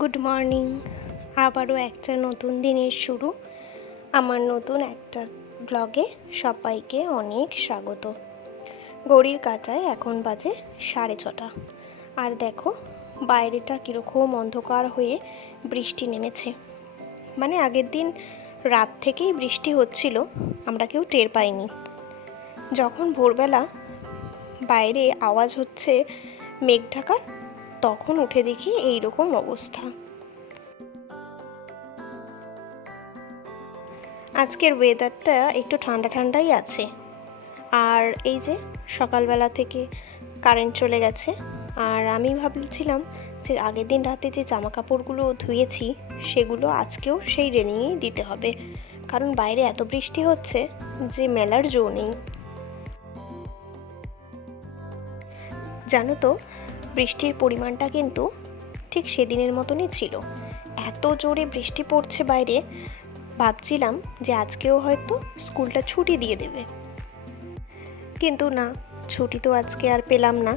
Good morning. আবারও একটা নতুন দিনের শুরু। আমার নতুন একটা ব্লগে সবাইকে অনেক স্বাগত। গড়ির কাঁটায় এখন বাজে সাড়ে ছটা। আর দেখো, বাইরেটা কীরকম অন্ধকার হয়ে বৃষ্টি নেমেছে। মানে আগের দিন রাত থেকেই বৃষ্টি হচ্ছিল, আমরা কেউ টের পাইনি। যখন ভোরবেলা বাইরে আওয়াজ হচ্ছে মেঘ ঢাকার তখন উঠে দেখি এই রকম অবস্থা। আজকের ওয়েদারটা একটু ঠান্ডা ঠান্ডাই আছে। আর এই যে সকালবেলা থেকে কারেন্ট চলে গেছে, আর আমি ভাবছিলাম যে আগের দিন রাতে যে জামা কাপড়গুলো ধুয়েছি, সেগুলো আজকেও সেই রেনিংয়েই দিতে হবে। কারণ বাইরে এত বৃষ্টি হচ্ছে যে মেলার জো নেই। জানো তো বৃষ্টির পরিমাণটা কিন্তু ঠিক সেদিনের মতনই ছিল। এত জোরে বৃষ্টি পড়ছে বাইরে, ভাবছিলাম যে আজকেও হয়তো স্কুলটা ছুটি দিয়ে দেবে। কিন্তু না, ছুটি তো আজকে আর পেলাম না।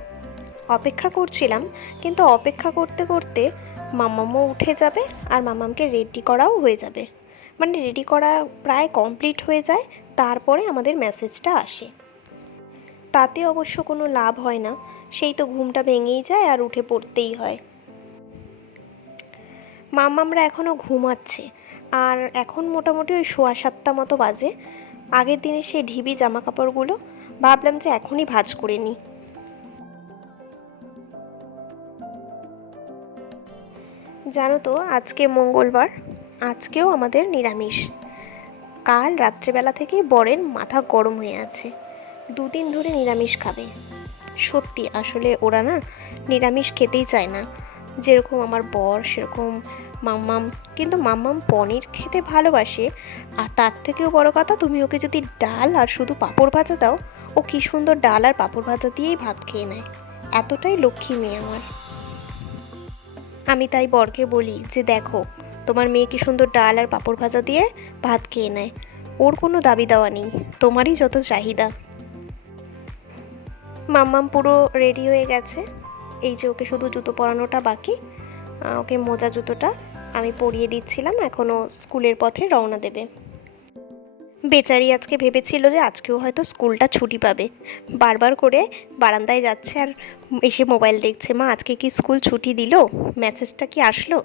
অপেক্ষা করছিলাম, কিন্তু অপেক্ষা করতে করতে মামামও উঠে যাবে আর মামামকে রেডি করাও হয়ে যাবে। মানে রেডি করা প্রায় কমপ্লিট হয়ে যায়, তারপরে আমাদের মেসেজটা আসে। তাতে অবশ্য কোনো লাভ হয় না। সেই তো ঘুমটা ভেঙেই যায় আর উঠে পড়তেই হয়। মাম্মামরা এখনও ঘুমাচ্ছে আর এখন মোটামুটি ওই সোয়া সাতটা মতো বাজে। আগের দিনের সেই ঢিবি জামা কাপড়গুলো ভাবলাম যে এখনই ভাঁজ করে নিই। জানো তো, আজকে মঙ্গলবার, আজকেও আমাদের নিরামিষ। কাল রাত্রেবেলা থেকে বরের মাথা গরম হয়ে আছে। দুদিন ধরে নিরামিষ খাবে। সত্যি, আসলে ওরা না নিরামিষ খেতেই চায় না। যেরকম আমার বর, সেরকম মাম্মাম, কিন্তু মাম্মাম পনির খেতে ভালোবাসে। আর তার থেকেও বড় কথা, তুমি ওকে যদি ডাল আর শুধু পাঁপড় ভাজা দাও, ও কী সুন্দর ডাল আর পাঁপড় ভাজা দিয়েই ভাত খেয়ে নেয়। এতটাই লক্ষ্মী মেয়ে আমার। আমি তাই বরকে বলি যে, দেখো, তোমার মেয়ে কি সুন্দর ডাল আর পাঁপড় ভাজা দিয়ে ভাত খেয়ে নেয়। ওর কোনো দাবি দেওয়া নেই। তোমারই যত চাহিদা। মাম্মাম পুরো রেডি হয়ে গেছে। এই যে ওকে শুধু জুতো পরানোটা বাকি ওকে মোজা জুতোটা আমি পরিয়ে দিচ্ছিলাম, এখনও স্কুলের পথে রওনা দেবে। বেচারি আজকে ভেবেছিল যে আজকেও হয়তো স্কুলটা ছুটি পাবে। বারবার করে বারান্দায় যাচ্ছে আর এসে মোবাইল দেখছে, মা, আজকে কি স্কুল ছুটি দিল? মেসেজটা কি আসলো?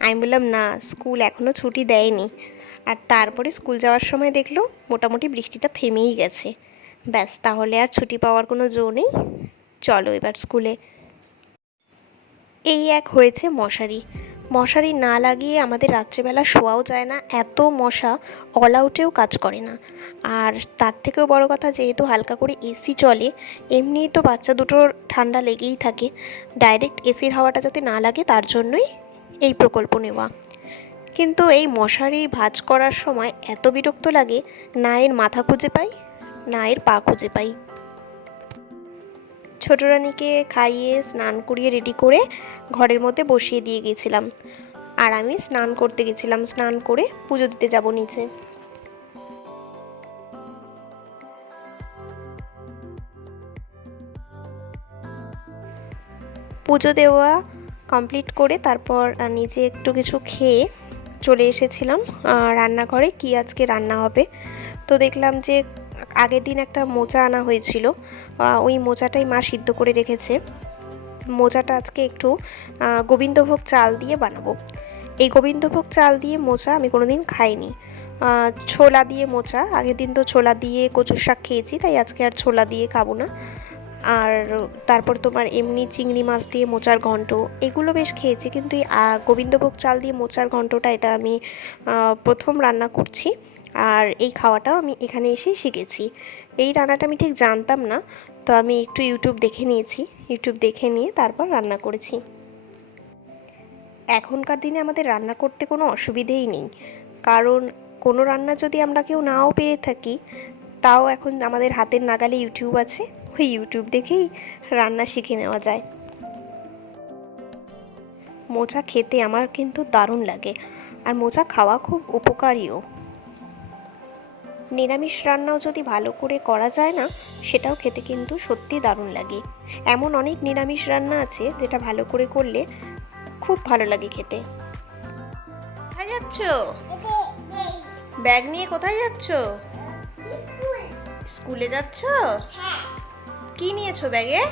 আমি বললাম, না, স্কুল এখনও ছুটি দেয়নি। আর তারপরে স্কুল যাওয়ার সময় দেখল মোটামুটি বৃষ্টিটা থেমেই গেছে। ব্যাস, তাহলে আর ছুটি পাওয়ার কোনো জো নেই। চলো এবার স্কুলে। এই এক হয়েছে মশারি। মশারি না লাগিয়ে আমাদের রাত্রেবেলা শোয়াও যায় না। এত মশা অল আউটেও কাজ করে না। আর তার থেকেও বড় কথা, যেহেতু হালকা করে এসি চলে, এমনিই তো বাচ্চা দুটোর ঠান্ডা লেগেই থাকে। ডাইরেক্ট এসির হাওয়াটা যাতে না লাগে, তার জন্যই এই প্রকল্প নেওয়া। কিন্তু এই মশারি ভাঁজ করার সময় এত বিরক্ত লাগে, না এর মাথা খুঁজে পাই না এর পা খুঁজে পাই। ছোট রানীকে খাইয়ে স্নান করিয়ে রেডি করে ঘরের মধ্যে বসিয়ে দিয়ে গেছিলাম। আর আমি স্নান করতে গেছিলাম, স্নান করে পুজো দিতে যাব নিচে। পুজো দেওয়া কমপ্লিট করে তারপর নিজে একটু কিছু খেয়ে চলে এসেছিলাম। রান্নাঘরে কি আজকে রান্না হবে? তো দেখলাম যে আগের দিন একটা মোচা আনা হয়েছিল। ওই মোচাটাই মা সিদ্ধ করে রেখেছে। মোচাটা আজকে একটু গোবিন্দভোগ চাল দিয়ে বানাবো। এই গোবিন্দভোগ চাল দিয়ে মোচা আমি কোনোদিন খাইনি। ছোলা দিয়ে মোচা, আগের দিন তো ছোলা দিয়ে কচুর শাক খেয়েছি, তাই আজকে আর ছোলা দিয়ে খাব না। আর তারপর তোমার এমনি চিংড়ি মাছ দিয়ে মোচার ঘন্ট এগুলো বেশ খেয়েছি, কিন্তু এই গোবিন্দভোগ চাল দিয়ে মোচার ঘন্টটা এটা আমি প্রথম রান্না করছি। আর এই খাওয়াটাও আমি এখানে এসেই শিখেছি। এই রান্নাটা আমি ঠিক জানতাম না, তো আমি একটু ইউটিউব দেখে নিয়েছি। ইউটিউব দেখে নিয়ে তারপর রান্না করেছি। এখনকার দিনে আমাদের রান্না করতে কোনো অসুবিধেই নেই। কারণ কোনো রান্না যদি আমরা কেউ নাও পেরে থাকি, তাও এখন আমাদের হাতের নাগালে ইউটিউব আছে। ওই ইউটিউব দেখেই রান্না শিখে নেওয়া যায়। মোচা খেতে আমার কিন্তু দারুণ লাগে। আর মোচা খাওয়া খুব উপকারীও। নিরামিষ রান্নাও যদি ভালো করে করা যায় না সেটাও খেতে কিন্তু সত্যি দারুণ লাগে। এমন অনেক নিরামিষ রান্না আছে যেটা ভালো করে করলে খুব ভালো লাগে খেতে। কোথায় যাচ্ছ? ব্যাগ নিয়ে কোথায় যাচ্ছ? স্কুলে যাচ্ছ? কি নিয়েছো ব্যাগে?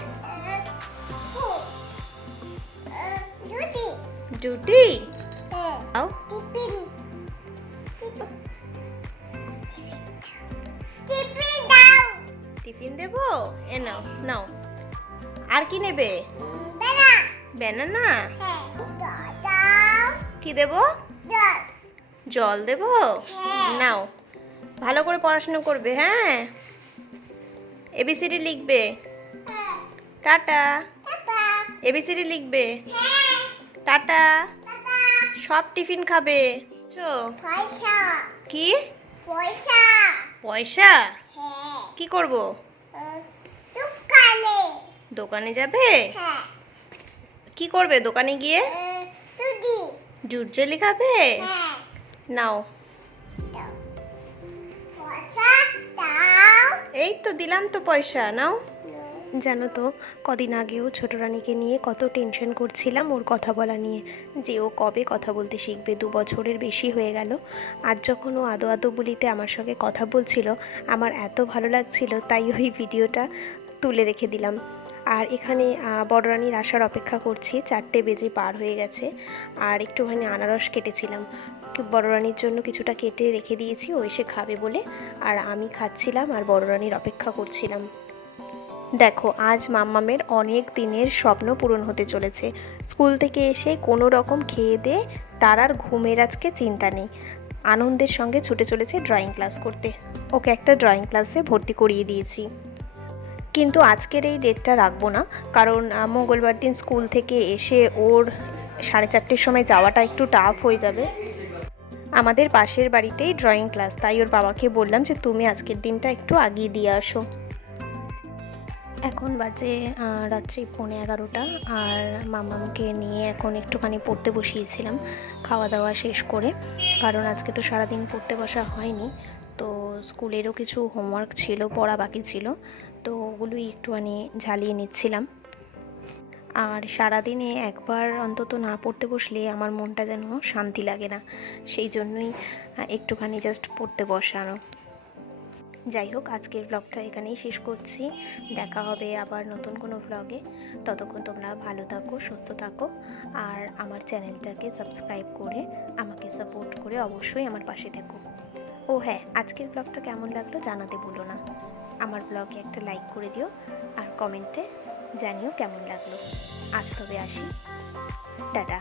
ডিউটি টিফিন দেবো? এ নাও নাও। আর কি নেবে? ব্যানানা কি দেবো? জল। দেবো? নাও। ভালো করে পড়াশোনা করবে হ্যাঁ? এবিসিডি লিখবে? Tata. A B C D লিখবে? টাটা। সব টিফিন খাবে? কি? পয়সা। পয়সা? হ্যাঁ। কি করব? দোকানে দোকানে যাবে? হ্যাঁ কি করবে দোকানে গিয়ে? জুট জেলি খাবে? নাও। পয়সা দাও। এই তো দিলাম তো পয়সা নাও। জানো তো, কদিন আগেও ছোট রানীকে নিয়ে কত টেনশন করছিলাম ওর কথা বলা নিয়ে। যে ও কবে কথা বলতে শিখবে, দু বছরের বেশি হয়ে গেল। আর যখন ও আদো আদো বলিতে আমার সঙ্গে কথা বলছিল, আমার এত ভালো লাগছিল, তাই ওই ভিডিওটা তুলে রেখে দিলাম। আর এখানে বড় রানীর আসার অপেক্ষা করছি, চারটে বেজে পার হয়ে গেছে। আর একটুখানি আনারস কেটেছিলাম। বড় রানীর জন্য কিছুটা কেটে রেখে দিয়েছি, ও এসে খাবে বলে। আর আমি খাচ্ছিলাম আর বড় রানীর অপেক্ষা করছিলাম। দেখো, আজ মাম্মামের অনেক দিনের স্বপ্ন পূরণ হতে চলেছে। স্কুল থেকে এসে কোনো রকম খেয়ে দিয়ে তার আর ঘুমের আজকে চিন্তা নেই। আনন্দের সঙ্গে ছুটে চলেছে ড্রয়িং ক্লাস করতে। ওকে একটা ড্রয়িং ক্লাসে ভর্তি করিয়ে দিয়েছি। কিন্তু আজকের এই ডেটটা রাখব না, কারণ মঙ্গলবার দিন স্কুল থেকে এসে ওর সাড়ে চারটের সময় যাওয়াটা একটু টাফ হয়ে যাবে। আমাদের পাশের বাড়িতেই ড্রয়িং ক্লাস তাই ওর বাবাকে বললাম যে, তুমি আজকের দিনটা একটু আগিয়ে দিয়ে আসো। এখন বাজে রাত্রি পৌনে এগারোটা আর মামাকে নিয়ে এখন একটুখানি পড়তে বসিয়েছিলাম খাওয়া দাওয়া শেষ করে। কারণ আজকে তো সারাদিন পড়তে বসা হয়নি, তো স্কুলেরও কিছু হোমওয়ার্ক ছিল, পড়া বাকি ছিল, তো ওগুলোই একটুখানি ঝালিয়ে নিচ্ছিলাম। আর সারাদিনে একবার অন্তত না পড়তে বসলে আমার মনটা যেন শান্তি লাগে না, সেই জন্যই একটুখানি জাস্ট পড়তে বসানো। যাই হোক, আজকের ব্লগটা এখানেই শেষ করছি। দেখা হবে আবার নতুন কোনো ব্লগে ততক্ষণ তোমরা ভালো থাকো, সুস্থ থাকো আর আমার চ্যানেলটাকে সাবস্ক্রাইব করে আমাকে সাপোর্ট করে অবশ্যই আমার পাশে থাকো। ও হ্যাঁ আজকের ব্লগটা কেমন লাগল জানাতে ভুলো না। আমার ব্লগে একটা লাইক করে দিও আর কমেন্টে জানিও কেমন লাগল। আজ তবে আসি। টাটা।